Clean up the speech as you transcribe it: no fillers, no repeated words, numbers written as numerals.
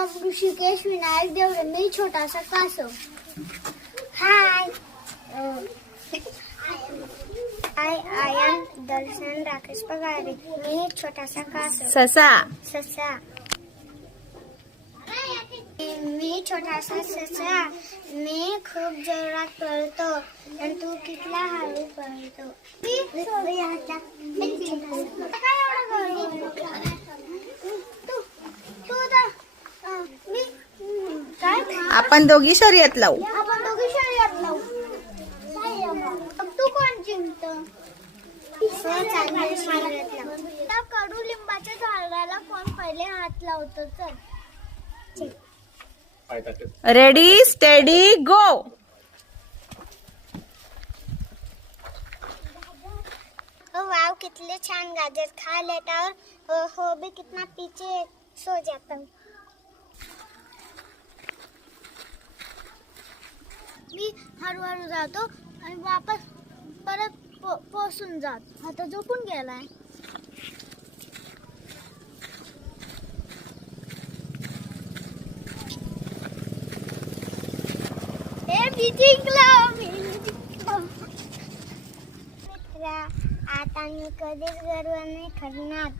प्रियम ऋषिकेश विनायक देवरे मी छोटासा कासव. हाय I am दर्शन राकेश पगारे मी छोटासा कासव. ससा मी छोटासा ससा. मी खूप जोरात पळतो आणि तू कितला हळू पळतो. आपण दोघी शर्यत लावू. तू कोण जिंकतो? कडुलिंबाच्या झाडाला कोण पहिले हात लावतो? चल. रेडी स्टेडी गो. वाव कितने छान गाजर खा लेता और हो भी कितना पीछे सो जाता हूँ. मी हळूहळू जातो आणि वापस परत पोसून जातो. आता झोपून गेलाय. मित्रा आता मी कधीच गर्व नाही करणार.